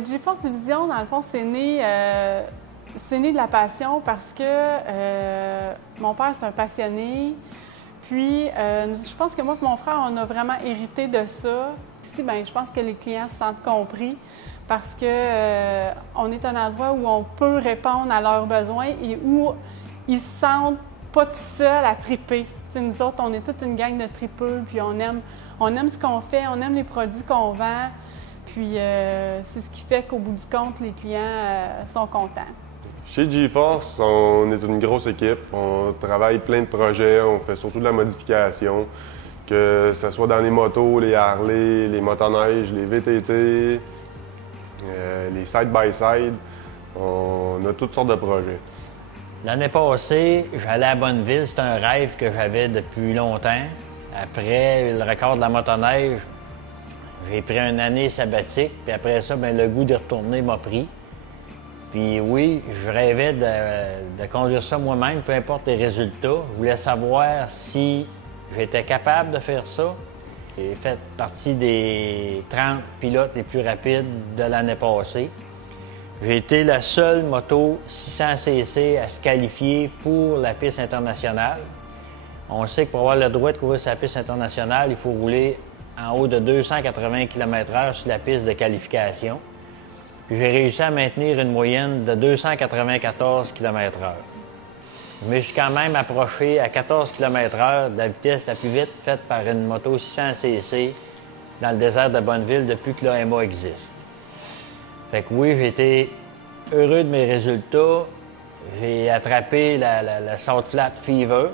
fait, GeForce Division, dans le fond, c'est né de la passion parce que mon père, c'est un passionné. Puis, je pense que moi et mon frère, on a vraiment hérité de ça. Ici, bien, je pense que les clients se sentent compris parce que on est un endroit où on peut répondre à leurs besoins et où ils se sentent pas tout seuls à triper. T'sais, nous autres, on est toute une gang de tripeux, puis on aime ce qu'on fait, on aime les produits qu'on vend. Puis c'est ce qui fait qu'au bout du compte, les clients sont contents. Chez GeForce, on est une grosse équipe. On travaille plein de projets, on fait surtout de la modification, que ce soit dans les motos, les Harley, les motoneiges, les VTT, les side-by-side. On a toutes sortes de projets. L'année passée, j'allais à Bonneville. C'était un rêve que j'avais depuis longtemps. Après le record de la motoneige, j'ai pris une année sabbatique. Puis après ça, bien, le goût d'y retourner m'a pris. Puis oui, je rêvais de conduire ça moi-même, peu importe les résultats. Je voulais savoir si j'étais capable de faire ça. J'ai fait partie des 30 pilotes les plus rapides de l'année passée. J'ai été la seule moto 600cc à se qualifier pour la piste internationale. On sait que pour avoir le droit de courir sur la piste internationale, il faut rouler en haut de 280 km/h sur la piste de qualification. J'ai réussi à maintenir une moyenne de 294 km/h. Je me suis quand même approché à 14 km/h de la vitesse la plus vite faite par une moto 600cc dans le désert de Bonneville depuis que l'AMA existe. Fait que oui, j'ai été heureux de mes résultats. J'ai attrapé la South Flat Fever.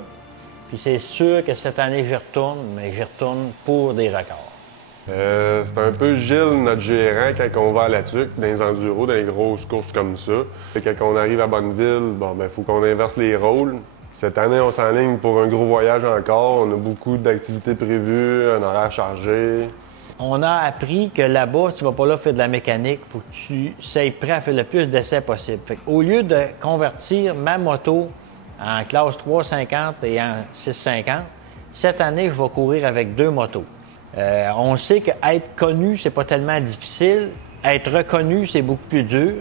Puis c'est sûr que cette année, j'y retourne, mais j'y retourne pour des records. C'est un peu Gilles, notre gérant, quand on va à la TUC, dans les enduros, dans les grosses courses comme ça. Et quand on arrive à Bonneville, bon, ben, faut qu'on inverse les rôles. Cette année, on s'enligne pour un gros voyage encore. On a beaucoup d'activités prévues, un horaire chargé. On a appris que là-bas, tu vas pas là faire de la mécanique, il faut que tu sois prêt à faire le plus d'essais possible. Fait qu'au lieu de convertir ma moto en classe 350 et en 650, cette année, je vais courir avec 2 motos. On sait qu'être connu, c'est pas tellement difficile. Être reconnu, c'est beaucoup plus dur.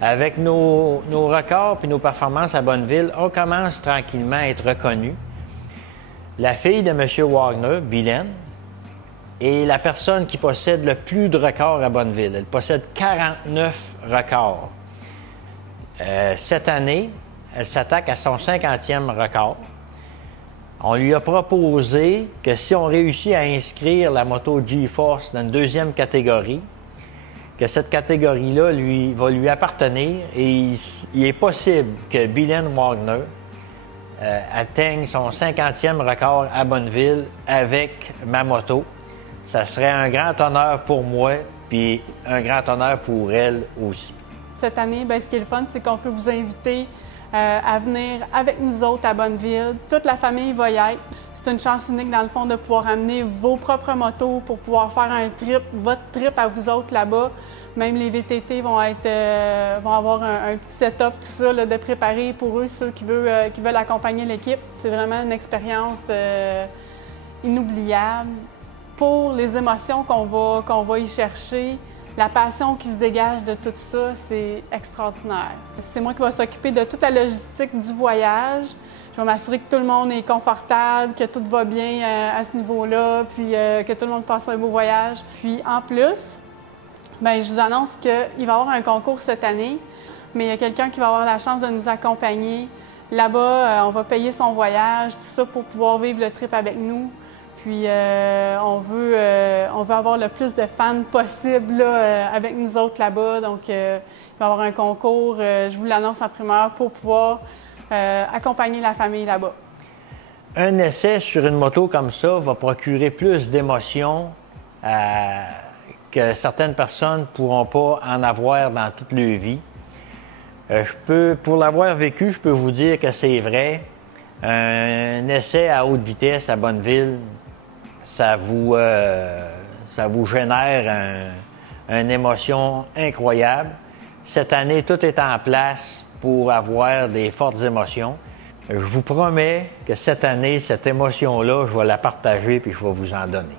Avec nos records et nos performances à Bonneville, on commence tranquillement à être reconnu. La fille de M. Wagner, Bylène, est la personne qui possède le plus de records à Bonneville. Elle possède 49 records. Cette année, elle s'attaque à son 50e record. On lui a proposé que si on réussit à inscrire la moto GeForce dans une 2e catégorie, que cette catégorie-là va lui appartenir et il est possible que Bylène Wagner atteigne son 50e record à Bonneville avec ma moto. Ça serait un grand honneur pour moi, puis un grand honneur pour elle aussi. Cette année, bien, ce qui est le fun, c'est qu'on peut vous inviter à venir avec nous autres à Bonneville. Toute la famille va y être. C'est une chance unique, dans le fond, de pouvoir amener vos propres motos pour pouvoir faire un trip, votre trip à vous autres là-bas. Même les VTT vont avoir un petit setup, tout ça, là, de préparer pour eux, ceux qui veulent accompagner l'équipe. C'est vraiment une expérience inoubliable. Pour les émotions qu'on va y chercher, la passion qui se dégage de tout ça, c'est extraordinaire. C'est moi qui vais s'occuper de toute la logistique du voyage. Je vais m'assurer que tout le monde est confortable, que tout va bien à ce niveau-là, puis que tout le monde passe un beau voyage. Puis en plus, bien, je vous annonce qu'il va y avoir un concours cette année, mais il y a quelqu'un qui va avoir la chance de nous accompagner. Là-bas, on va payer son voyage, tout ça pour pouvoir vivre le trip avec nous. Puis on veut avoir le plus de fans possible là, avec nous autres là-bas. Donc, il va y avoir un concours, je vous l'annonce en primeur, pour pouvoir accompagner la famille là-bas. Un essai sur une moto comme ça va procurer plus d'émotions que certaines personnes ne pourront pas en avoir dans toute leur vie. Pour l'avoir vécu, je peux vous dire que c'est vrai. Un essai à haute vitesse à Bonneville, ça vous génère une émotion incroyable. Cette année, tout est en place pour avoir des fortes émotions. Je vous promets que cette année, cette émotion-là, je vais la partager puis je vais vous en donner.